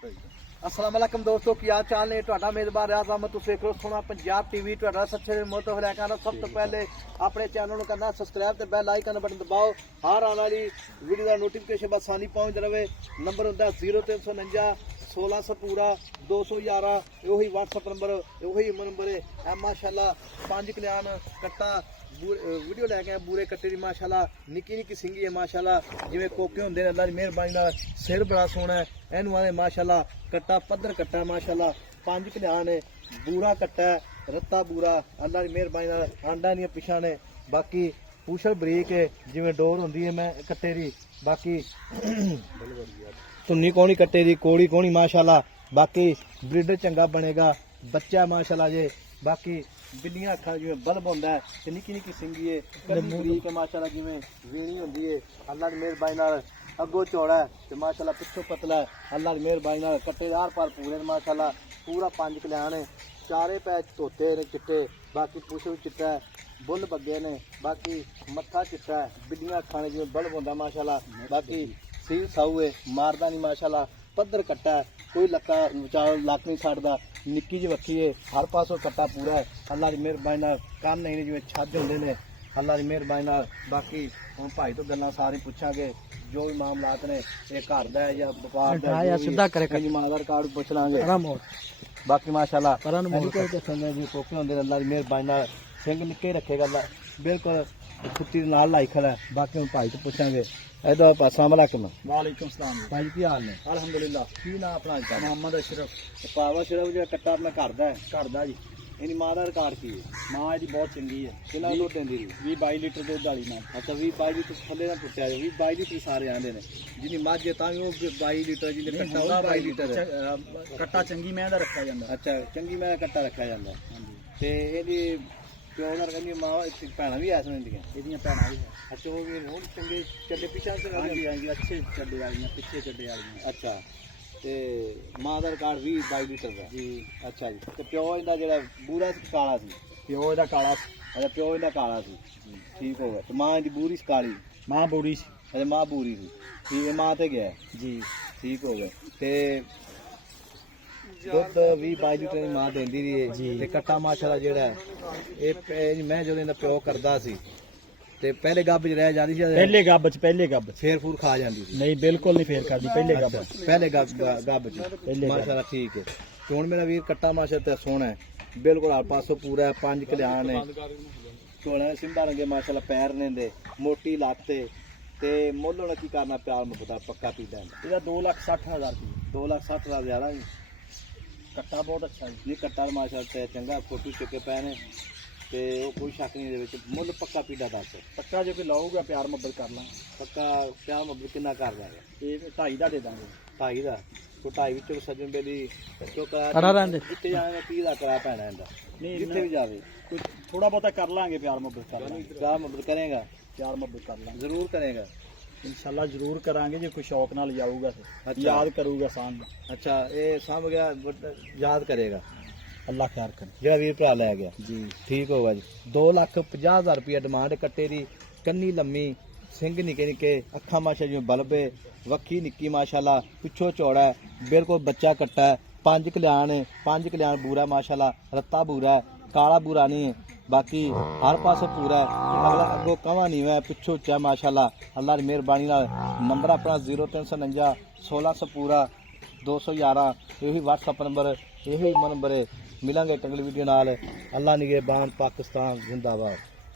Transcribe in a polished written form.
अस्सलाम वालेकुम दोस्तों, क्या हाल चाल ने? तुहाडा मेजबान रियाज अहमद, तुसीं देख रहे हो सोना पंजाब टीवी। तुहाडा सच्चे दिल मोहब्बत हो रहा। सब तो पहले अपने चैनल को करना सब्सक्राइब ते बेल आइकन बटन दबाओ, हर आने वाली वीडियो का नोटिफिकेशन बस आसानी पहुंच रहे। नंबर होंदा 0349 1600 पूरा 211। वही व्हाट्सएप नंबर, वही नंबर है। माशाल्लाह 5 कल्याण कट्टा वीडियो लैके आए बूरे कट्टे की। माशाल्लाह निक्की निक्की सिंगी है माशाल्लाह, जिवें कोके होंदे ने। अल्लाह की मेहरबानी नाल सिर बड़ा सोहना है। इहनूं आने माशाल्लाह कट्टा पद्धर कट्टा है माशाल्लाह। 5 कल्याण है, बूरा कट्टा है, रत्ता बूरा। अल्लाह की मेहरबानी नाल आंडा दियां पिछां ने। बाकी पूछल बरीक है, जिवें डोर होंदी है मैं कट्टे दी। बाकी धुन्नी कोनी कट्टे दी, कोड़ी कोनी माशाल्लाह। बाकी ब्रीडर चंगा बनेगा, बच्चा माशाल्लाह जे। बाकी बिल्लियां अखा जिवें बल्ब होंदा है ते निक्की निक्की सिंगी है, कन्नी बरीक है माशाल्लाह, जिवें वेणी होंदी है। अल्लाह की मेहरबानी नाल अगों चौड़ा है ते माशाल्लाह पिछों पतला है। अल्लाह की मेहरबानी नाल कट्टे दे आर पार पूरे ने माशाल्लाह। पूरा 5 कल्याण है, चारे पैर धोते ने चिट्टे। बाकी पुछ भी चिट्टा है, बुल बग्गे ने। बाकी मत्था चिट्टा है, बिल्लियां अखा ने जिवें बल्ब होंदा माशाल्लाह। बाकी सील साऊ है, मारदा नहीं माशाल्लाह। पद्धर कट्टा है, कोई लक्का चाल लक नहीं छड्डदा। निक्की जी वक्की है, हर पासों कट्टा पूरा है। अल्लाह की मेहरबानी नाल कन्न नहीं जिवें छज होंदे ने। अल्लाह की मेहरबानी नाल बाकी हुण भाई तो गल्लां सारी पुछांगे, जो भी मामलात ने, ये घर दा है या व्यापार दा है, सीधा करे आधार कार्ड पुछ लांगे। बाकी माशाल्लाह कोई दस्सण जी कोके होंदे ने। अल्लाह की मेहरबानी नाल सिंग निक्के रखेगा, बिल्कुल कुत्ती नाल लाई खड़ा है। बाकी हुण भाई तो पुछांगे। अस्सलाम वालेकुम। वालेकुम सलाम भाई की हाल ने? अल्हम्दुलिल्लाह। की नाम अपना? मोहम्मद अशरफ। पावा सिर्फ जो कट्टा अपना घर दा है, घर दा जी। इहदी मां दा रिकॉर्ड की है? मां ਇਹਦੀ ਬਹੁਤ ਚੰਗੀ ਹੈ। किन्ना दुद्ध दिंदी री? 20-22 ਲੀਟਰ ਦੁੱਧ ਵਾਲੀ ਮਾਂ। अच्छा 20-22 लीटर थल्ले ना टुटिया 20-22 लीटर सारे आंदे ने। जिन्नी मझ है तां भी वो 22 लीटर, जिन्ने कट्टा वो 22 लीटर है। ਕੱਟਾ ਚੰਗੀ ਮੈਂ ਦਾ ਰੱਖਿਆ ਜਾਂਦਾ। अच्छा चंगी मैं कट्टा रखा जांदा ते इहदी प्यो नाल कहंदी मां भैणां भी ऐस होंदियां? ਇਹਦੀਆਂ ਭੈਣਾਂ ਵੀ ਹੈ। अच्छा वो भी हुण चंगे चड्डे पिछां से ਹਾਂਜੀ ਹਾਂਜੀ ਅੱਛੇ ਚੱਡੇ ਵਾਲੀਆਂ, ਪਿੱਛੇ ਚੱਡੇ ਵਾਲੀਆਂ। अच्छा ते मां दा रिकॉर्ड 20-22 लीटर दा ਜੀ। अच्छा जी। ते प्यो इहदा जेहड़ा बूरा सी काला सी? ਪਿਓ ਇਹਦਾ ਕਾਲਾ। अच्छा प्यो इहदा काला सी, ठीक हो गया। ते मां दी बूरी सी काली? ਮਾਂ ਬੋੜੀ ਸੀ। अच्छा मां बूरी सी, ठीक है। मां ते गया ਜੀ। ठीक हो गए। ते दुध 20-22 लीटर ਦੀ ਮਾਂ ਦਿੰਦੀ ਰਹੀ ਹੈ ਤੇ ਕੱਟਾ ਮਾਸ਼ਾਅੱਲਾ ਜਿਹੜਾ ਇਹ ਮੈਂ ਜਦੋਂ ਇਹਦਾ ਪਿਓ ਕਰਦਾ ਸੀ ਤੇ ਪਹਿਲੇ ਗੱਭ 'ਚ ਰਹਿ ਜਾਂਦੀ ਸੀ, ਪਹਿਲੇ ਗੱਬ ਚ ਫੇਰ ਫੂਰ ਖਾ ਜਾਂਦੀ ਸੀ? ਨਹੀਂ ਬਿਲਕੁਲ ਨਹੀਂ ਫੇਰ ਕਰਦੀ ਪਹਿਲੇ ਗੱਬ। ਪਹਿਲੇ ਗੱਭ 'ਚ ਮਾਸ਼ਾਅੱਲਾ ਠੀਕ ਹੈ। ਤੇ ਹੁਣ ਮੇਰਾ ਵੀਰ ਕੱਟਾ ਮਾਸ਼ਾਅੱਲਾ ਤੇ ਸੋਹਣਾ ਹੈ, ਬਿਲਕੁਲ ਹਰ ਪਾਸੋਂ ਪੂਰਾ ਹੈ। 5 ਕਲਿਆਣ ਹੈ, ਝੋਲਾ ਸਿੰਬਾ ਰੰਗੇ ਮਾਸ਼ਾਅੱਲਾ ਪੈਰ ਨੇ ਦੇ, ਮੋਟੀ ਲੱਤ ਤੇ ਮੁੱਲ ਹੁਣ ਕੀ ਕਰਨਾ? ਪਿਆਰ ਮੁਹੱਬਤ ਪੱਕਾ ਪੀਦਾ ਇਹਦਾ 2,60,000 ਰੁਪਏ। 2,60,000 ਜ਼ਿਆਦਾ ਨਹੀਂ? ਕੱਟਾ ਬਹੁਤ ਅੱਛਾ ਜੀ। ਨਹੀਂ ਕੱਟਾ ਮਾਸ਼ਾਅੱਲਾ ਤੇ ਚੰਗਾ, ਫੋਟੋ ਚੁੱਕੇ ਪਏ ਨੇ ਤੇ ਉਹ ਕੋਈ ਸ਼ੱਕ ਨਹੀਂ ਇਹਦੇ ਵਿੱਚ। ਮੁੱਲ ਪੱਕਾ ਪੀਦਾ ਦੱਸ। ਪੱਕਾ ਜੇ ਕੋਈ ਲਾਊਗਾ ਪਿਆਰ ਮੁਹੱਬਤ ਕਰ ਲਾਂ। ਪੱਕਾ ਪਿਆਰ ਮੁਹੱਬਤ ਕਿੰਨਾ ਕਰ ਜਾਏਗਾ? ਇਹ 2.5 ਦਾ ਦੇ ਦਾਂਗੇ। 2.5 ਦਾ? ਕੋਈ 2.5 ਵਿੱਚੋਂ ਸੱਜਣ ਬੇਲੀ ਚੋਕਾ ਜਿੱਥੇ ਜਾਣਾ 30 ਦਾ ਕਰਾ ਪੈਣਾ ਇਹਦਾ, ਜਿੱਥੇ ਵੀ ਜਾਵੇ। ਕੋਈ ਥੋੜਾ ਬਹੁਤਾ ਕਰ ਲਾਂਗੇ, ਪਿਆਰ ਮੁਹੱਬਤ ਕਰ ਲਾਂਗੇ। ਪਿਆਰ ਮੁਹੱਬਤ ਕਰੇਗਾ? ਪਿਆਰ ਮੁਹੱਬਤ ਕਰ ਲਾਂਗੇ, ਜ਼ਰੂਰ ਕਰੇਗਾ ਇਨਸ਼ਾਅੱਲਾ ਜ਼ਰੂਰ ਕਰਾਂਗੇ। ਜੇ ਕੋਈ ਸ਼ੌਕ ਨਾਲ ਜਾਊਗਾ ਤੇ ਯਾਦ ਕਰੂਗਾ ਸਾਂਝ। ਅੱਛਾ ਇਹ ਸਮਝ ਗਿਆ, ਯਾਦ ਕਰੇਗਾ। ਅੱਲਾ ਖੈਰ ਕਰੇ। ਜਿਹੜਾ ਵੀਰ ਭਰਾ ਲੈ ਗਿਆ ਜੀ ਠੀਕ ਹੋਗਾ ਜੀ। 2,50,000 ਰੁਪਇਆ ਡਿਮਾਂਡ ਕੱਟੇ ਦੀ। ਕੰਨੀ ਲੰਮੀ, ਸਿੰਘ ਨਿੱਕੇ ਨਿੱਕੇ, ਅੱਖਾਂ ਮਾਸ਼ਾ ਜਿਵੇਂ ਬਲਬੇ, ਵੱਖੀ ਨਿੱਕੀ ਮਾਸ਼ਾਅੱਲਾ, ਪਿੱਛੋਂ ਚੌੜਾ ਹੈ, ਬਿਲਕੁਲ ਬੱਚਾ ਕੱਟਾ ਹੈ। 5 ਕਲਿਆਣ ਹੈ, 5 ਕਲਿਆਣ ਬੂਰਾ ਮਾਸ਼ਾਅੱਲਾ, ਰੱਤਾ ਬੂਰਾ, ਕਾਲਾ ਬੂਰਾ ਨਹੀਂ ਹੈ। बाकी हर पास पूरा अगला अगो कवा नहीं है, पिछो चा माशाल्लाह। अल्लाह की मेहरबानी नाल नंबर अपना 0349 1600 पूरा 211। यही व्हाट्सअप नंबर, यही नंबर है। मिलांगे अगली वीडियो नाल। अल्लाह निगहबान, पाकिस्तान जिंदाबाद।